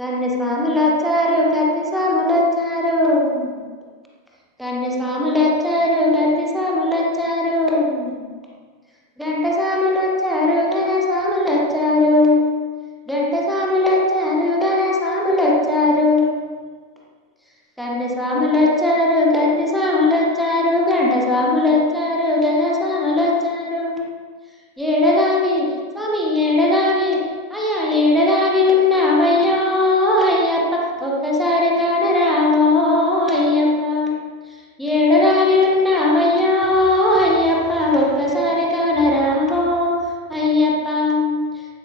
కన్యస్వాములొచ్చారు, కత్తిస్వాములొచ్చారు, కన్యస్వాములొచ్చారు, కత్తిస్వాములొచ్చారు, ఘంటస్వాములొచ్చారు, ఘనస్వాములొచ్చారు, ఘంటస్వాములొచ్చారు, ఘనస్వాములొచ్చారు, కన్యస్వాములొచ్చారు, కత్తిస్వాములొచ్చారు, ఘంటస్వాములొచ్చారు, ఘనస్వాములొచ్చారు. ఏడగావి స్వామి ఏడగావి అయ్యా ఏడగావి ఉన్నావయ్యో అయ్యప్ప, ఒక్కసారి కానరావో అయ్యప్ప. ఏడగావి ఉన్నావయ్యో అయ్యప్ప, ఒక్కసారి కానరావో అయ్యప్ప.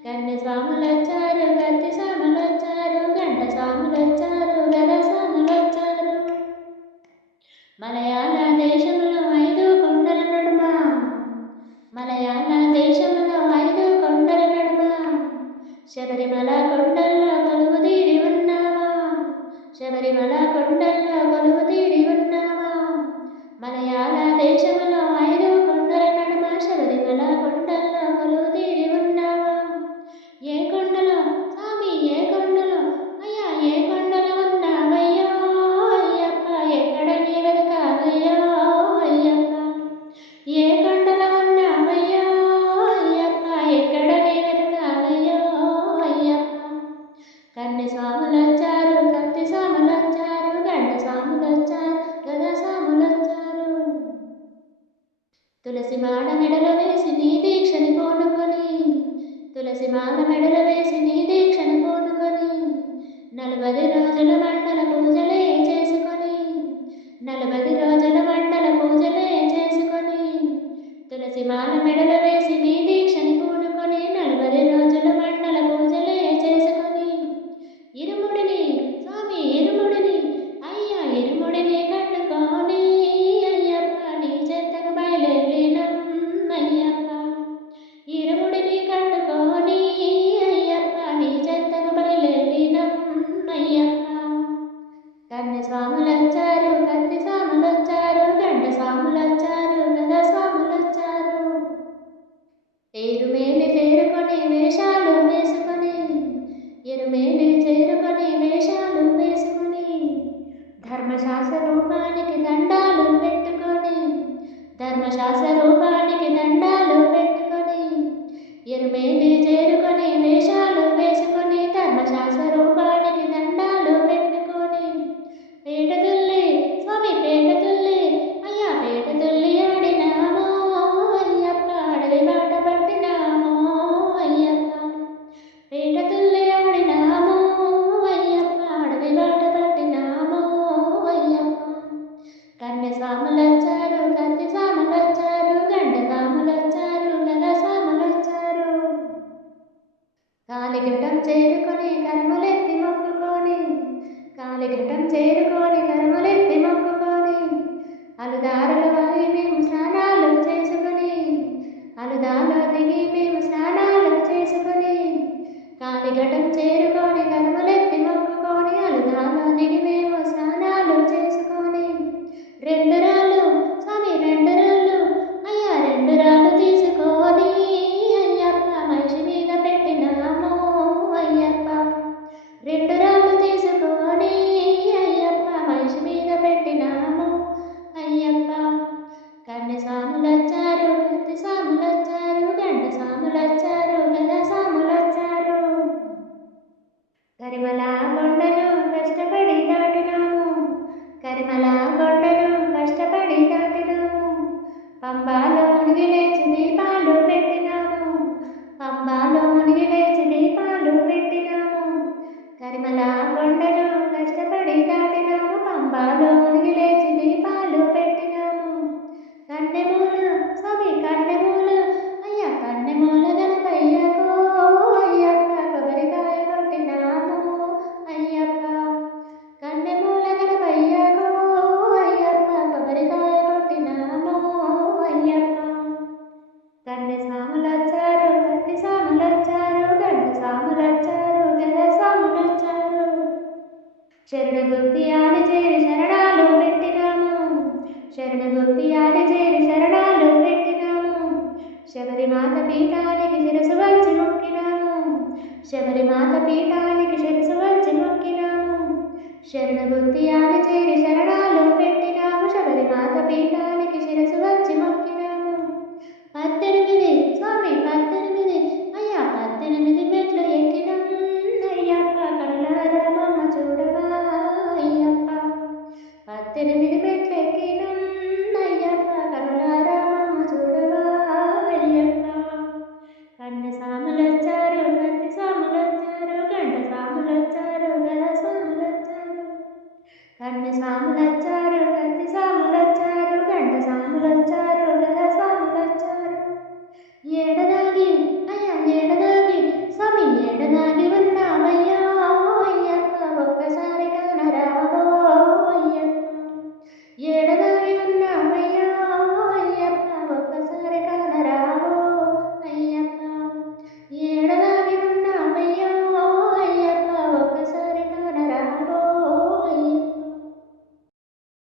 కన్యస్వాములొచ్చారు, కత్తిస్వాములొచ్చారు, ఘంటస్వాములొచ్చారు, గదస్వాములొచ్చారు. మలయాళ దేశంలో 5 కొండల నడుమ, మలయాళ దేశంలో 5 కొండల నడుమ, శబరిమల కొండల్లో కొలువుదీరి ఉన్నావా, శబరిమల కొండల్లో కొలువుదీరి ఉన్నావా. మలయాళ దేశంలో 5 కొండల నడుమ, శబరిమల కొండల్లో కొలువుదీరి ఉన్నావా. ఏ కొండలో స్వామి ఏ కొండలో అయ్యా ఏ కొండలో ఉన్నావయ్యో అయ్యప్ప, ఎక్కడ నీ వెనకాలయ్యో అయ్యప్ప. ఏ కొండలో ఉన్నావయ్యో అయ్యప్ప, ఎక్కడ నీ వెనకాలయ్యో అయ్యప్ప. కన్యస్వాములొచ్చారు, కత్తిస్వాములొచ్చారు, ఘంటస్వాములొచ్చారు, గదస్వాములొచ్చారు. తులసి మాడ మెడలో వేసి నీ దీక్షని పూనుకొని, తులసి మాల మెడలో వేసి నీ దీక్షని పూనుకొని, 40 రోజుల మండల పూజలే చేసుకొని, 40 రోజుల మండల పూజలే చేసుకొని, తులసి మాల మెడలో వేసి నీ దీక్షని పూనుకొని, 40 రోజుల మండల పూజలే చేసుకొని, ఇరుముడిని స్వామి ఇరుముడిని అయ్యా ఇరుముడిని కట్టుకొని అయ్యప్ప, నీ చెంతకు బయలుదేరినం అయ్యప్ప. ఇరుముడిని కట్టుకొని అయ్యప్ప, నీ చెంతకు బయలుదేరినం అయ్యప్ప. కన్యస్వాములొచ్చారు, కత్తిస్వాములొచ్చారు, ఘంటస్వాములొచ్చారు, గదస్వాములొచ్చారు. ఎరుమేలి చేరుకొని వేషాలు వేసుకొని, ఎరుమేలి చేరుకొని వేషాలు వేసుకొని, ధర్మశాస్త్ర రూపానికి దండాలు పెట్టుకొని, ధర్మశాస్త్ర రూపానికి దండాలు పెట్టుకొని, ఎరుమేలి చేరుకొని వేషాలు వేసుకొని, ధర్మశాస్త్ర రూపానికి దండాలు పెట్టుకొని, పేటతుల్లి స్వామి పేటతుల్లి అయ్యా పేటతుల్లి ఆడినామో అయ్యప్ప, అడవి బాట పట్టినామో అయ్యప్ప. పేటతుల్లి ఆడినామో అయ్యప్ప, అడవి బాట పట్టినామో అయ్యప్ప. కన్యస్వాములొచ్చారు, కత్తిస్వాములొచ్చారు, ఘంటస్వాములొచ్చారు, గదస్వాములొచ్చారు. కాలిఘటం చేరుకొని కర్మలెత్తి మొక్కుకొని, కాలిఘటం చేరుకొని కర్మలెత్తి మొక్కుకొని, అలుదారులు దిగి మేము స్నానాలు చేసుకొని, అలుదాలో దిగి మేము స్నానాలు చేసుకొని, కాలిఘటం చేరుకొని కర్మలెత్తి మొక్కుకొని, అలుదాలో దిగి మేము స్నానాలు చేసుకొని, 2 రాళ్ళు స్వామి 2 రాళ్ళు అయ్యా 2 రాళ్ళు తీసుకొని అయ్యప్ప, మనిషి మీద పెట్టినామో అయ్యప్ప. 2 రాళ్ళు తీసుకొని అయ్యప్ప, మనిషి మీద పెట్టినామో అయ్యప్ప. కన్యస్వాములొచ్చారు, కత్తిస్వాములొచ్చారు, ఘంటస్వాములొచ్చారు, గదస్వాములొచ్చారు. కరిమల కొండను కష్టపడి దాటినాము, కరిమల కొండను కష్టపడి దాటినాము, పంబాలో మునిగి లేచి దీపాలు పెట్టినాము, పంబాలో మునిగి లేచి దీపాలు పెట్టినాము. కరిమల కొండను కష్టపడి దాటినాము, పంబాలో మునిగి లేచి దీపాలు పెట్టినాము. కన్నెమూల స్వామి కన్నెమూల అయ్యా కన్నెమూల గణపయ్యకో అయ్యప్ప, కొబ్బరికాయ కొట్టినాము అయ్యప్ప. కన్నెమూల గణపయ్యకో అయ్యప్ప, కొబ్బరికాయ కొట్టినాము అయ్యప్ప. కన్యస్వాములొచ్చారు, కత్తిస్వాములొచ్చారు, ఘంటస్వాములొచ్చారు, గదస్వాములొచ్చారు. శరణగుత్తి ఆడి చేరి శరణాలు పెట్టినాము, శరణగుత్తి ఆడి చేరి శరణాలు పెట్టినాము. శబరిమాత పీఠానికి శిరసు వంచి మొక్కినాము, శబరిమాత పీఠానికి శిరసు వంచి మొక్కినాము శరణగుత్తి అని చేరి శరణాలు పెట్టినాము శబరిమాత పీఠానికి శిరసు వంచి మొక్కినాము